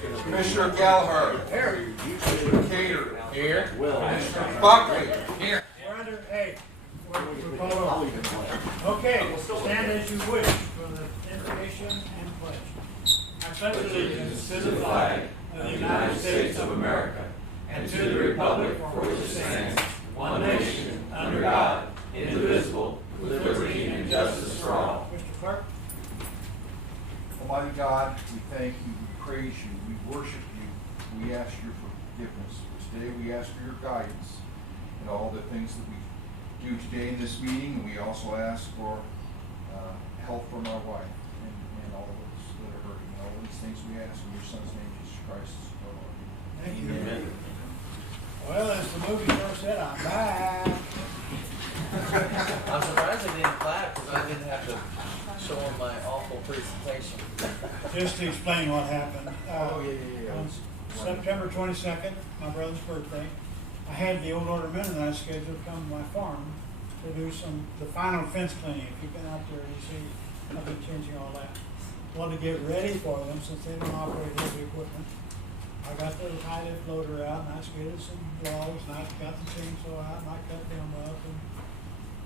Commissioner Gallagher. Here. Cater. Here. Commissioner Buckley. Here. We're under, hey, we're following. Okay, stand as you wish for the invocation and pledge. I pledge allegiance to the flag of the United States of America and to the republic for which it stands, one nation, under God, indivisible, with liberty and justice for all. Mr. Clerk? Almighty God, we thank you, we praise you, we worship you, we ask your forgiveness. This day we ask for your guidance in all the things that we do today in this meeting. We also ask for help from our wife and all of us that are hurting. All these things we ask in your Son's name, Jesus Christ, our Lord. Thank you. Amen. Well, as the movie star said, I'm back. I'm surprised I didn't clap because I didn't have to show them my awful presentation. Just to explain what happened. Yeah. On September 22nd, my brother's birthday, I had the old order men that I scheduled to come to my farm to do the final fence cleaning. If you've been out there, you see I've been changing all that. Wanted to get ready for them since they don't operate heavy equipment. I got the high lift loader out and I skidded some logs and I got the chainsaw out and I cut them up and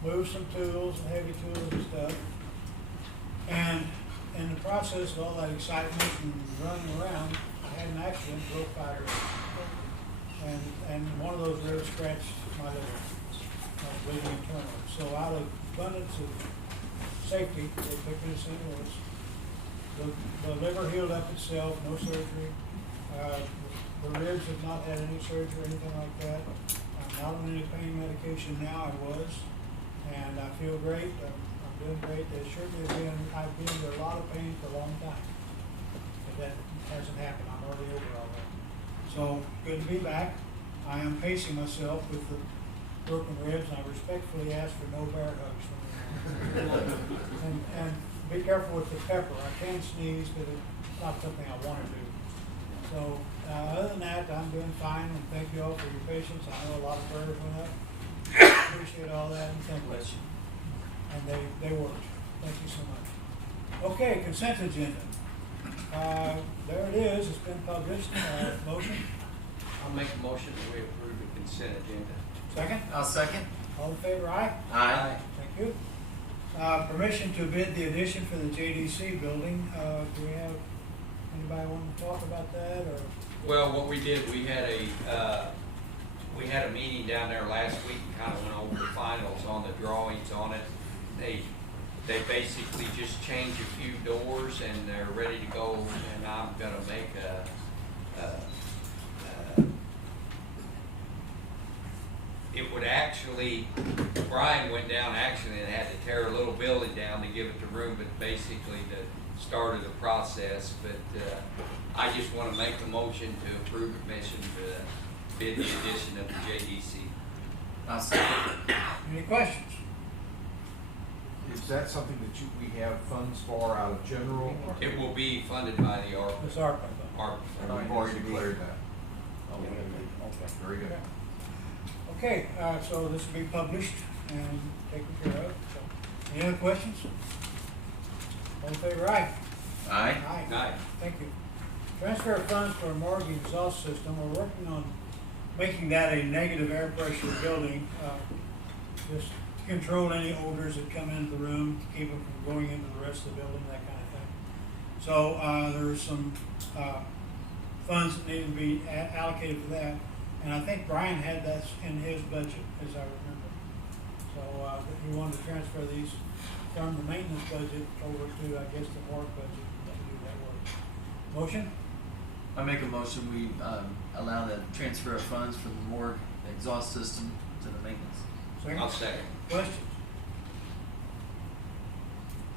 moved some tools and heavy tools and stuff. And in the process of all that excitement and running around, I had an accident, broke 5 ribs. And one of those ribs scratched my liver, bleeding internally. So out of abundance of safety, they took me to St. Louis. The liver healed up itself, no surgery. The ribs have not had any surgery or anything like that. I'm not on any pain medication now, I was. And I feel great, I'm doing great. There certainly have been, I've been under a lot of pain for a long time. But that hasn't happened, I'm already over all that. So, good to be back. I am pacing myself with the broken ribs, and I respectfully ask for no bear hugs from me. and be careful with the pepper. I can sneeze, but it's not something I want to do. So, other than that, I'm doing fine, and thank you all for your patience. I know a lot of prayers went up. Appreciate all that, and thank you. And they worked. Thank you so much. Okay, consent agenda. There it is. It's been published. Motion? I'll make a motion that we approve the consent agenda. Second? I'll second. All in favor, aye? Aye. Thank you. Permission to bid the addition for the JDC building. Do we have, anybody want to talk about that, or? Well, what we did, we had a meeting down there last week and kind of went over the finals on the drawings on it. They basically just changed a few doors and they're ready to go, and I'm gonna make it would actually, Brian went down actually and had to tear a little building down to give it to room, but basically the start of the process. But I just want to make the motion to approve admission to bid the addition of the JDC. I'll second. Any questions? Is that something that we have funds for out of general? It will be funded by the ARPA. It's ARPA. And we've already declared that. Okay. Very good. Okay, so this will be published and taken care of. So, any other questions? All in favor, aye? Aye. Aye. Thank you. Transfer of funds for a morgue exhaust system. We're working on making that a negative air pressure building, just to control any odors that come into the room, to keep them from going into the rest of the building, that kind of thing. So there's some funds that need to be allocated for that. And I think Brian had that in his budget, as I remember. So he wanted to transfer these from the maintenance budget over to, I guess, the morgue budget to do that work. Motion? I make a motion, we allow the transfer of funds from the morgue exhaust system to the maintenance. Second? I'll second. Questions?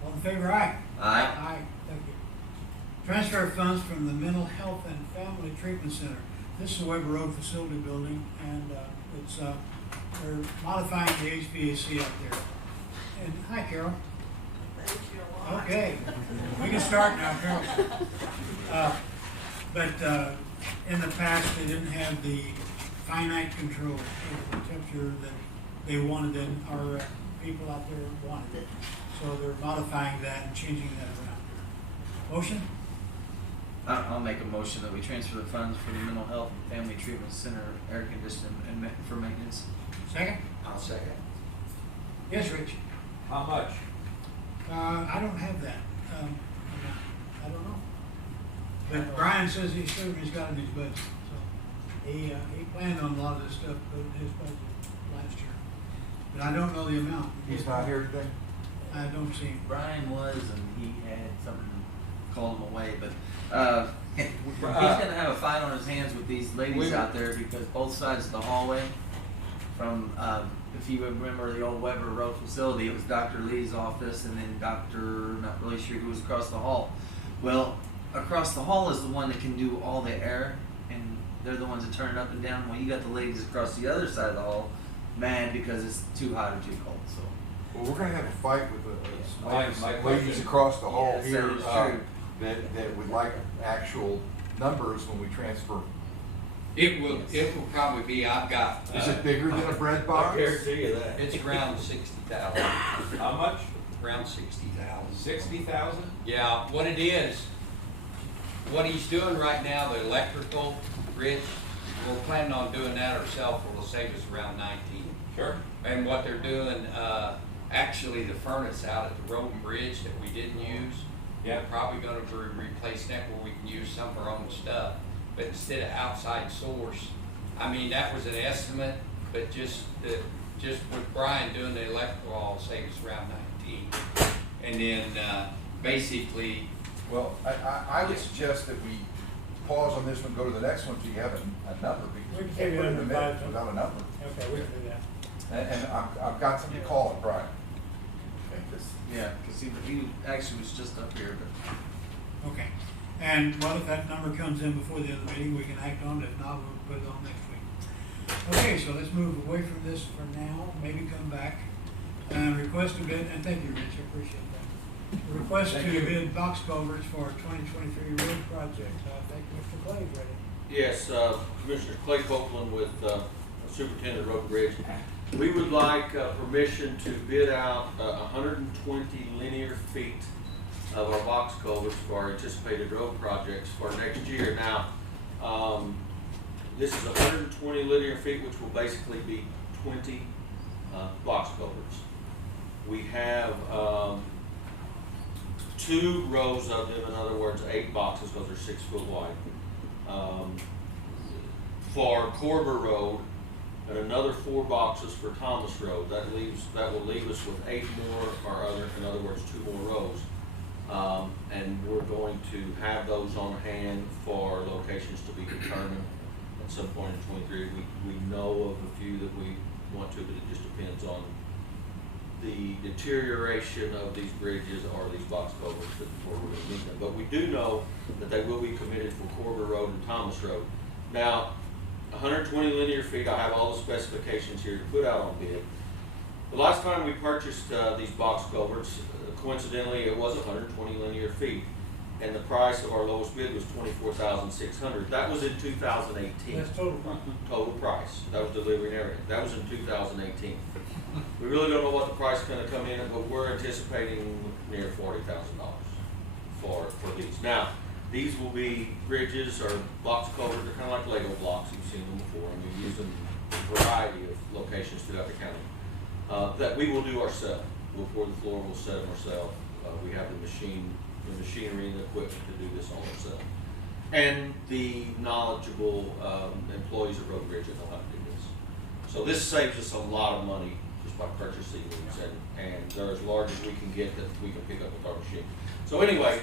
All in favor, aye? Aye. Aye, thank you. Transfer of funds from the Mental Health and Family Treatment Center. This is the Weber Road Facility Building, and it's they're modifying the HVAC out there. And hi, Carol. Thank you a lot. Okay, we can start now, Carol. But in the past, they didn't have the finite control of the temperature that they wanted, and our people out there wanted it. So they're modifying that and changing that around. Motion? I'll make a motion that we transfer the funds for the mental health and family treatment center air conditioning and for maintenance. Second? I'll second. Yes, Rich? How much? I don't have that. I don't know. But Brian says he's got it in his budget, so he planned on a lot of this stuff, put in his budget last year. But I don't know the amount. He's not here today? I don't see him. Brian was, and he had something called him away, but he's gonna have a fight on his hands with these ladies out there because both sides of the hallway, from if you remember the old Weber Road facility, it was Dr. Lee's office, and then not really sure who was across the hall. Well, across the hall is the one that can do all the air, and they're the ones that turn it up and down. Well, you got the ladies across the other side of the hall mad because it's too hot or too cold. So. Well, we're gonna have a fight with My ladies question- across the hall Yes, here, that is true. that would like actual numbers when we transfer. It will probably be, I've got. Is it bigger than a bread I box? guarantee you that. It's around 60,000, How much? around 60,000. 60,000? Yeah, what it is, what he's doing right now, the electrical, Rich, we're planning on doing that ourselves, it will save us around 19. Sure. And what they're doing, actually the furnace out at the road and bridge that we didn't use, Yeah. we're probably gonna be replacing that where we can use some of our own stuff. But instead of outside source, I mean, that was an estimate, but just with Brian doing the electrical, all save us around 19. And then, basically, Well, I would suggest that we pause on this one, go to the next one until you have a number, We because can you take can't it put it in under the minutes advisement. without a number. Okay, we can do that. And I've got somebody to call it, Brian. Yeah, because he actually was just up here, but Okay. And well, if that number comes in before the other meeting, we can act on it. If not, we'll put it on next week. Okay, so let's move away from this for now, maybe come back. Request a bid, and thank you, Rich, I appreciate that. Request to bid box culverts for 2023 road project. I think Mr. Clay's ready. Yes, Commissioner Clay Copeland with Superintendent Road and Bridge. We would like permission to bid out 120 linear feet of our box culverts for our anticipated road projects for next year. Now, this is 120 linear feet, which will basically be 20 box culverts. We have 2 rows of them, in other words, 8 boxes, because they're 6 foot wide. For Corber Road, and another 4 boxes for Thomas Road. That will leave us with 8 more, in other words, 2 more rows. And we're going to have those on hand for locations to be determined at some point in 23. We know of a few that we want to, but it just depends on the deterioration of these bridges or these box culverts before we're going to meet them. But we do know that they will be committed for Corber Road and Thomas Road. Now, 120 linear feet, I have all the specifications here to put out on bid. The last time we purchased these box culverts, coincidentally, it was 120 linear feet, and the price of our lowest bid was $24,600. That was in 2018. That's total price. Total price. That was delivery and everything. That was in 2018. We really don't know what the price is going to come in, but we're anticipating near $40,000 for these. Now, these will be bridges or box culverts. They're kind of like Lego blocks. You've seen them before, and we use them in a variety of locations throughout the county. That we will do ourselves. We'll pour the floor. We'll set them ourselves. We have the machinery and the equipment to do this all ourselves, and the knowledgeable employees at Road and Bridge that know how to do this. So this saves us a lot of money just by purchasing these, and they're as large as we can get that we can pick up with our machine. So anyway,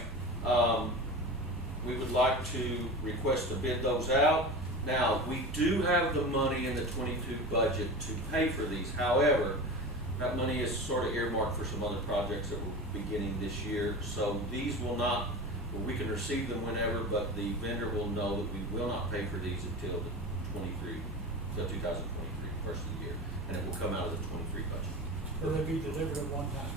we would like to request to bid those out. Now, we do have the money in the 22 budget to pay for these. However, that money is sort of earmarked for some other projects that we're beginning this year. So these will not, well, we can receive them whenever, but the vendor will know that we will not pay for these until the 2023 first of the year, and it will come out of the 23 budget. Will they be delivered at one time?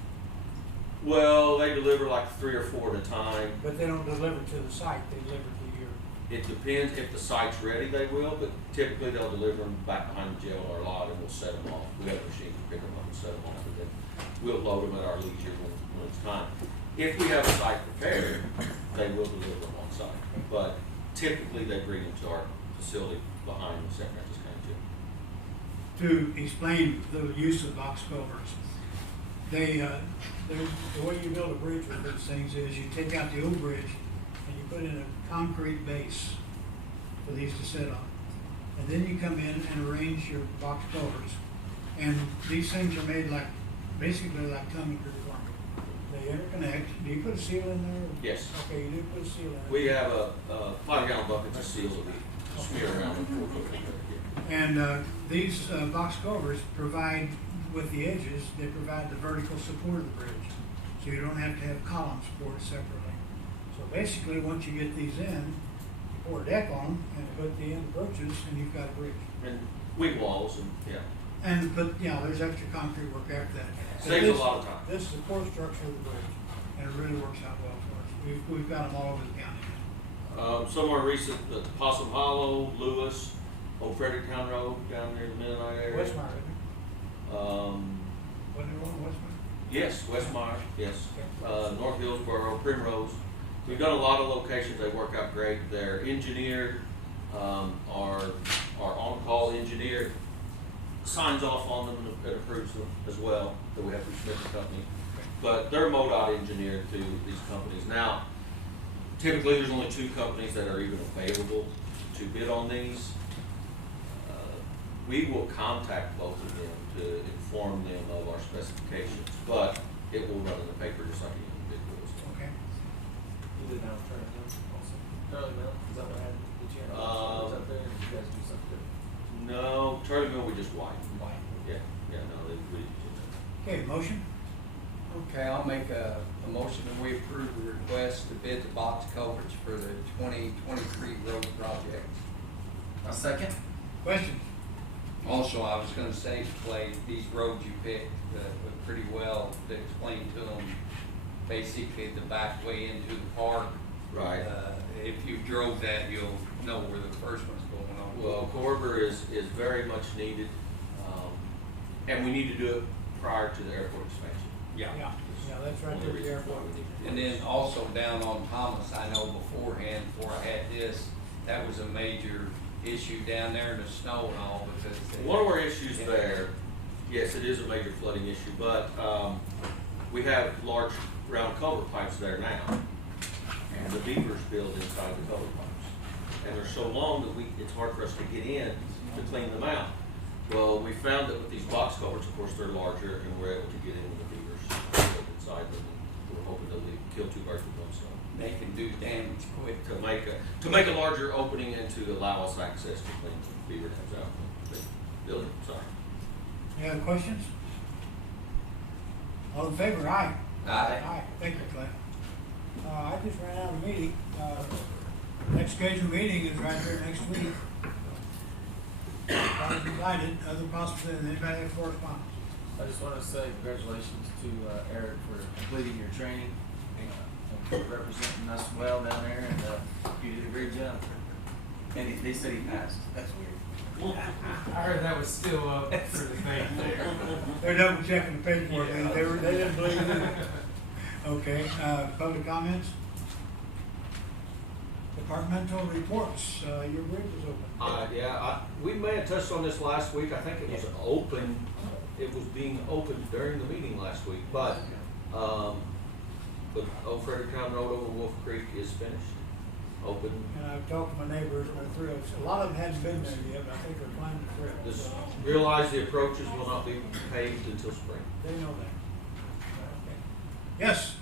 Well, they deliver like 3 or 4 at a time. But they don't deliver to the site, they deliver to your. It depends. If the site's ready, they will, but typically they'll deliver them back behind the jail or lot, and we'll set them off. We have a machine to pick them up and set them off, and then we'll load them at our leisure when it's time. If we have a site prepared, they will deliver them on site. But typically, they bring them to our facility behind the San Francisco County Jail. To explain the use of box culverts. The way you build a bridge with these things is you take out the old bridge and you put in a concrete base for these to sit on. And then you come in and arrange your box culverts. And these things are made like, basically like tongue conforming. They interconnect. Do you put a seal in there? Yes. Okay, you do put a seal in there. We have a 5-gallon bucket of seal that we smear around before we put it in there. And these box culverts provide, with the edges, they provide the vertical support of the bridge. So you don't have to have column support separately. So basically, once you get these in, you pour a deck on them and put the end approaches and you've got a bridge. And wig walls and, yeah. And there's extra concrete work after that. But Saves a this- lot of time. This is the core structure of the bridge, and it really works out well for us. We've got them all over the county. Somewhere recent, the Possum Hollow, Lewis, Old Fredericktown Road down near the Mennonite area. Westmire, isn't it? Wasn't there one in Westmire? Yes, Westmire, yes. North Hillsboro, Primrose. We've done a lot of locations. They work out great. They're engineered. Our on-call engineer signs off on them and approves them as well. That we have to submit the company. But they're MoDOT engineered to these companies. Now, typically there's only 2 companies that are even available to bid on these. We will contact both of them to inform them of our specifications, but it will run in the paper just like any bid will. Okay. You did have Charlie Mill also. Charlie Mill, is that what happened? Did you have up there, or did you guys do something No, Charlie Mill, we just widened. different? Yeah, no, we Okay, motion? Okay, I'll make a motion that we approve the request to bid the box culverts for the 2023 road project. A second? Questions? Also, I was gonna say, Clay, these roads you picked, were pretty well to explain to them, basically the back way into the park. Right. If you drove that, you'll know where the first one's going on. Well, Corber is very much needed, and we need to do it prior to the airport expansion. Yeah. Yeah, that's right Only there at the reason why airport. we need to do And it. then also down on Thomas, I know beforehand, before I had this, that was a major issue down there in the snow and all, because. One of our issues there, yes, it is a major flooding issue, but we have large round culvert pipes there now. And the beavers build inside the culvert pipes. And they're so long that it's hard for us to get in to clean them out. Well, we found that with these box culverts, of course, they're larger and we're able to get in with the beavers inside them. And we're hoping to kill 2 birds with one stone. They can do damage quick. To make a larger opening and to allow us access to clean the beaver dams out. Building, sorry. Any other questions? All in favor, aye? Aye. Thank you, Clay. I just ran out of meeting. Next scheduled meeting is right here next week. I was invited, other possibilities, anybody have correspondence? I just want to say congratulations to Eric for completing your training, and for representing us well down there, and you did a great job. And they said he passed. That's weird. I heard that was still up for the debate there. They're double checking the paperwork, Yeah. they didn't believe it. Okay, public comments? Departmental reports, your bridge is open. We may have touched on this last week, I think it was open, it was being opened during the meeting last week, but, the Old Fredericktown Road over Wolf Creek is finished, open. And I've talked to my neighbors, and they're thrilled. A lot of them hadn't been there yet, but I think they're planning to thrill. Just So realize the approaches will not be paved until spring. they know that. Okay. Yes,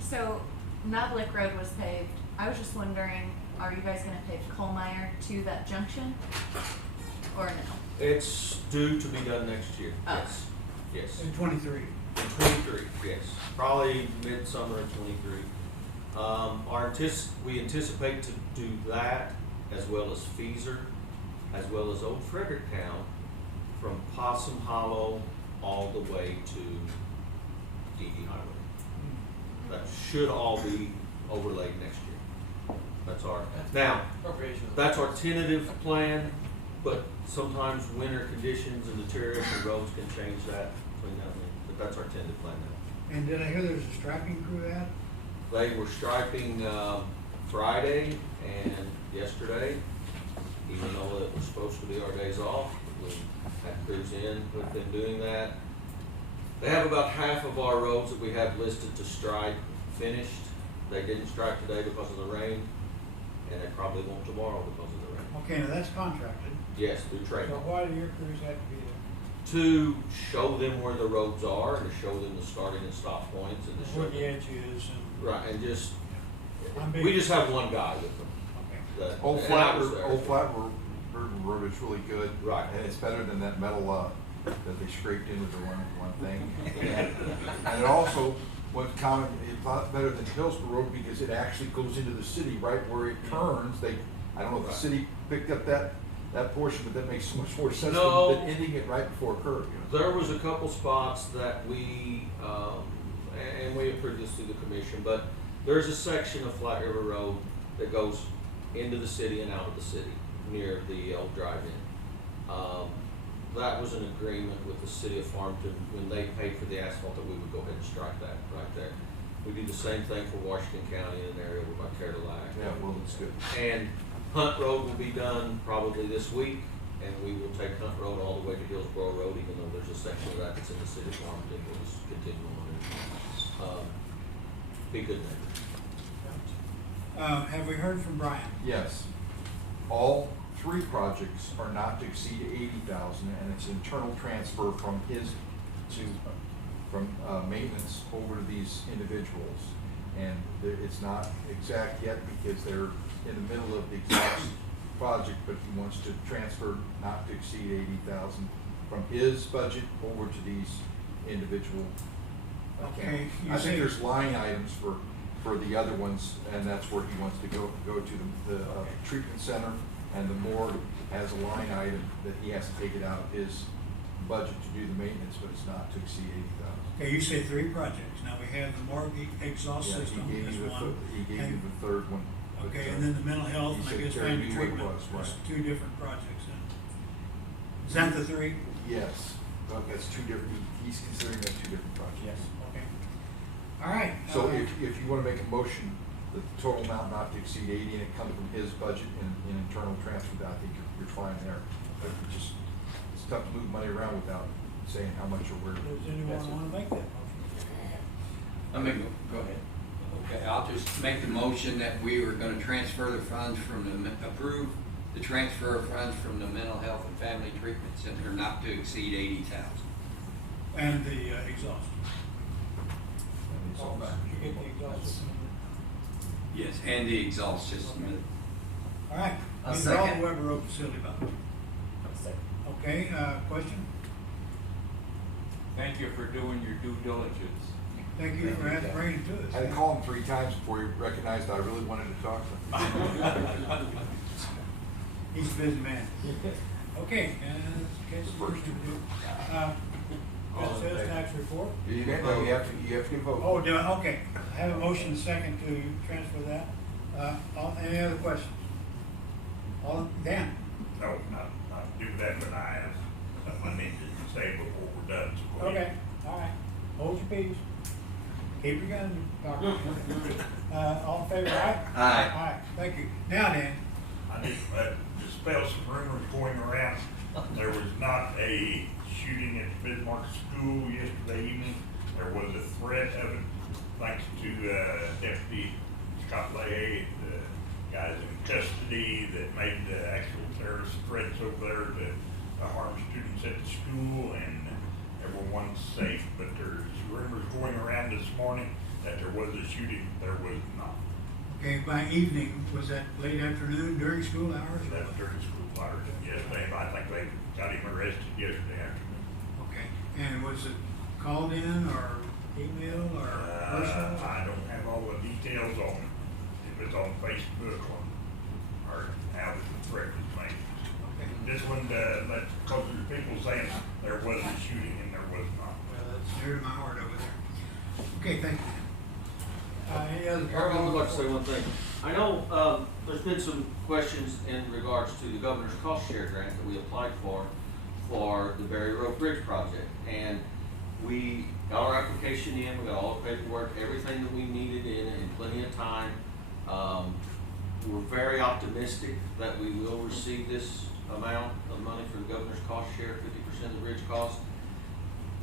So Knoblich Road was paved. I was just wondering, are you guys gonna pave Colmeyer to that junction? Or no? It's due to be done next year, Oh. yes, yes. in 23. In 23, yes, probably midsummer of 23. We anticipate to do that as well as Feezer, as well as Old Fredericktown, from Possum Hollow all the way to DD Highway. That should all be overlaid next year. That's our tentative plan, but sometimes winter conditions and deterioration of roads can change that between now and then, but that's our tentative plan now. And did I hear there's a striping crew out? They were striping, Friday and yesterday, even though it was supposed to be our days off. We had crews in with them doing that. They have about half of our roads that we have listed to stripe finished. They didn't stripe today because of the rain, and they probably won't tomorrow because of the rain. Okay, now that's contracted. Yes, through So Trademark. why do your crews have to be there? To show them where the roads are and to show them the starting and stop points and to show Where the them. edge is and. Right, and just, I'm we being- just have one guy with them. Okay. that- Old and Flat, I was there. Old Flat Road is really good. Right. And it's better than that metal, that they scraped into the one thing. And it also, what's common, it's a lot better than Hillsborough Road because it actually goes into the city right where it turns. I don't know if the city picked up that portion, but that makes so much more sense No. than ending it right before a curve, you know? There was a couple spots that we, and we approved this through the commission, but there's a section of Flat River Road that goes into the city and out of the city, near the old drive-in. That was an agreement with the city of Farmington, when they paid for the asphalt, that we would go ahead and strike that right there. We do the same thing for Washington County in an area over by Cadillac. Yeah, well, it's good. And Hunt Road will be done probably this week, and we will take Hunt Road all the way to Hillsborough Road, even though there's a section of that that's in the city of Farmington, we'll just continue on. Be good neighbors. Have we heard from Brian? Yes. All three projects are not to exceed 80,000, and it's internal transfer from maintenance over to these individuals. And it's not exact yet because they're in the middle of the exhaust project, but he wants to transfer not to exceed 80,000 from his budget over to these individual Okay, accounts. you I think say- there's line items for the other ones, and that's where he wants to go to the treatment center, and the morgue has a line item that he has to take it out of his budget to do the maintenance, but it's not to exceed 80,000. Okay, you say three projects. Now we have the morgue exhaust Yeah, system he gave is you the, one. he gave you and- the third one. but, Okay, and then the mental health, he and I said guess Terry family knew what it treatment, was, that's right. two different projects then. Is that the three? Yes, well, that's two different, he's considering that two different projects. Okay. All right. So if you wanna make a motion, the total amount not to exceed 80, and it comes from his budget in internal transfer, I think you're fine there. But it's tough to move money around without saying how much or where. Does anyone want to make that motion? Go ahead. Okay, I'll just make the motion that we were gonna transfer the funds approve the transfer of funds from the mental health and family treatment center not to exceed 80,000. And the exhaust. And it's all back. You get the exhaust system. Yes, and the exhaust system. All right. I'll These are all second. the Weber Road facility buildings. Okay, question? Thank you for doing your due diligence. Thank you for bringing it to us. I had to call him 3 times before he recognized I really wanted to talk to him. He's a busy man. Okay, and case the first to do. Got sales tax report? You have to give a vote. Oh, okay. I have a motion second to transfer that. Any other questions? Dan? No, not do that, but I have something I need to say before we're done. so please. Okay, all right. Hold your peace. Keep your gun. Doctor. All in favor, aye? Aye. Aye, thank you. Now, Dan, I need to dispel some rumors going around. There was not a shooting at Bismarck School yesterday evening. There was a threat of it, thanks to Deputy Scott Leahy, the guys in custody that made the actual terrorist threats over there to harm students at the school, and everyone's safe. But there's rumors going around this morning that there was a shooting. There was not. okay, by evening, was that late afternoon, during school hours? So that's during school hours yesterday. I think they got him arrested yesterday afternoon. Okay, and was it called in or email or personal? I don't have all the details on if it's on Facebook or how the threat was made. Okay. This one, because there's people saying there was a shooting and there was not. Well, that's near to my heart over there. Okay, thank you. Any other? Eric, I would like to say one thing. I know, there's been some questions in regards to the governor's cost share grant that we applied for the Berry Road Bridge project. And We got our application in, we got all the paperwork, everything that we needed in plenty of time. We're very optimistic that we will receive this amount of money for the governor's cost share, 50% of the bridge cost.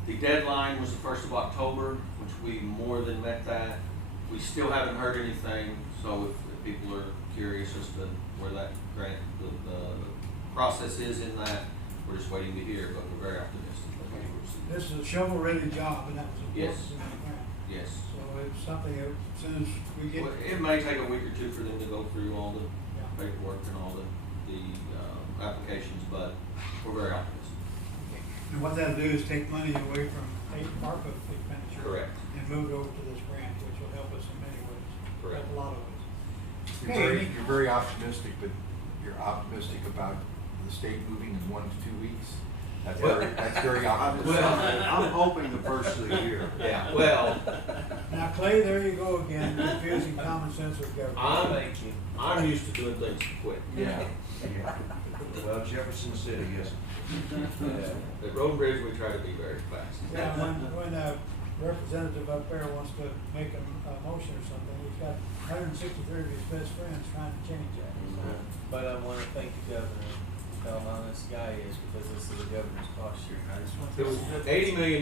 The deadline was the 1st of October, which we more than met that. We still haven't heard anything, so if people are curious as to where that grant, the process is in that, we're just waiting to hear, but we're very optimistic that we will receive it. This is a shovel-ready job, and that was Yes. important in the grant. Yes. So it's something that as soon as we get, Well, it may take a week or two for them to go through all the yeah. paperwork and all the applications, but we're very optimistic. And what that'll do is take money away from state ARPA expenditure. Correct. And move it over to this grant, which will help us in many ways. Correct. A lot of ways. You're very optimistic, but you're optimistic about the state moving in 1 to 2 weeks. That's very optimistic. I'm hoping the first of the year. Yeah, well, Now, Clay, there you go again, confusing common sense with government. I'm used to doing things quick. Yeah. Well, Jefferson City, yes. The road and bridge, we try to be very fast. Yeah, when a representative up there wants to make a motion or something, he's got 163 of his best friends trying to change that. But I want to thank the governor, how honest guy is, because this is the governor's cost share. I just want to. It was $80 million,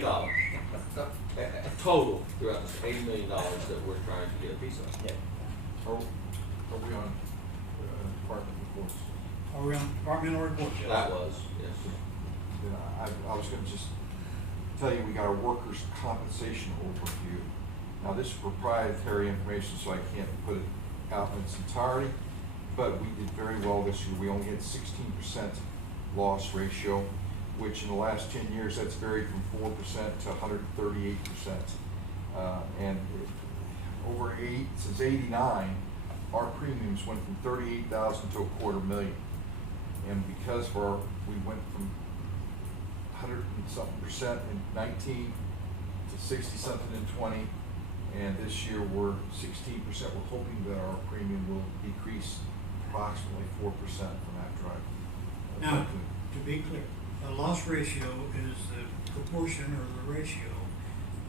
total throughout this, $80 million that we're trying to get a piece of. Yeah. Are we on department reports? Are we on departmental reports? That was, yes. Then I was gonna just tell you, we got a workers' compensation overview. Now, this is proprietary information, so I can't put it out in its entirety, but we did very well this year. We only had 16% loss ratio, which in the last 10 years, that's varied from 4% to 138%. Since '89, our premiums went from 38,000 to $250,000. And because we went from 100 and something percent in 19 to 60 something in 20, and this year we're 16%. We're hoping that our premium will decrease approximately 4% from after I. Now, to be clear, a loss ratio is the proportion or the ratio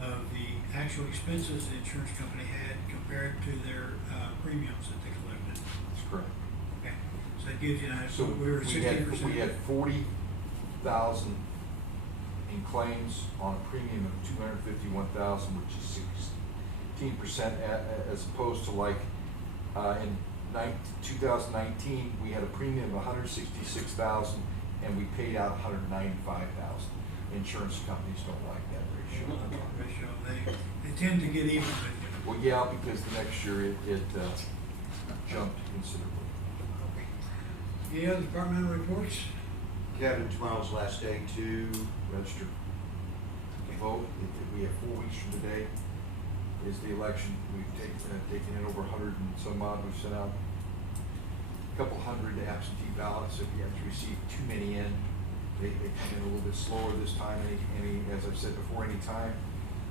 of the actual expenses the insurance company had compared to their premiums that they collected. That's correct. Okay, so that gives you an idea. So We were 16%. we had 40,000 in claims on a premium of 251,000, which is 16%, as opposed to like in 2019 we had a premium of 166,000 and we paid out 195,000. Insurance companies don't like that ratio. Ratio, they tend to get even with you. Well, yeah, because the next year it jumped considerably. Any other departmental reports? Kevin, tomorrow's last day to Register to vote. We have 4 weeks from today is the election. We've taken in over 100 and some odd. We've sent out a couple hundred absentee ballots. If you have to receive too many in, they come in a little bit slower this time. As I've said before, any time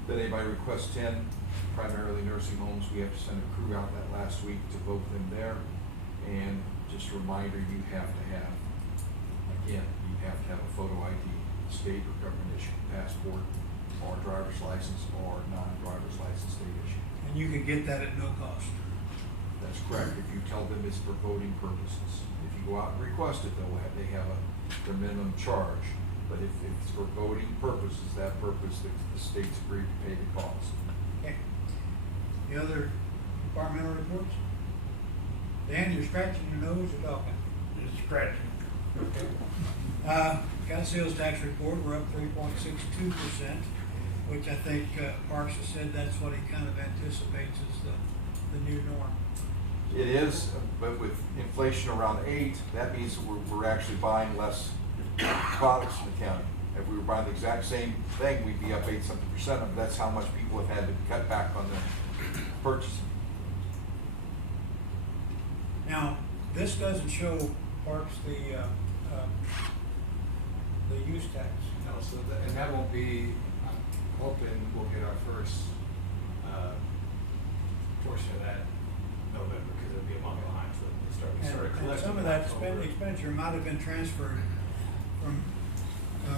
that anybody requests 10, primarily nursing homes, we have to send a crew out that last week to vote them there. And just a reminder, you have to have a photo ID, state or government issued passport, or driver's license, or non-driver's license state issued. And you can get that at no cost. That's correct, if you tell them it's for voting purposes. If you go out and request it, they have their minimum charge. But if it's for voting purposes, that purpose, the state's agreed to pay the cost. Okay. The other departmental reports? Dan, you're scratching your nose or talking? Just scratching. Got a sales tax report, we're up 3.62%, which I think Parks has said that's what he kind of anticipates is the new norm. It is, but with inflation around 8, that means we're actually buying less products in the county. If we were buying the exact same thing, we'd be up 8-something%. That's how much people have had to cut back on their purchasing. Now, this doesn't show Parks the use tax. No, so and that won't be, I'm hoping we'll get our first portion of that November, because it'll be a month behind, so we started And collecting. some of in that October. expenditure might have been transferred from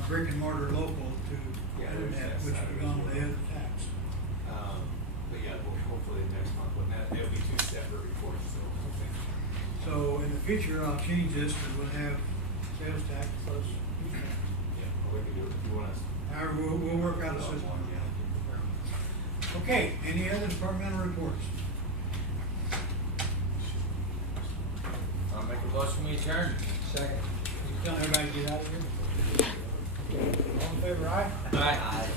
brick and mortar local to Yeah, there's internet, that which side would of it go on as the well. other tax. But yeah, well, hopefully next month, when that, there'll be two separate reports, so, okay. So in the future, I'll change this, because we'll have sales tax plus use tax. Yeah, well, we can do it, if you want us. However, we'll work out a system. Okay, any other departmental reports? I'll make a motion, we adjourn. Second. You telling everybody to get out of here? All in favor, aye? Aye.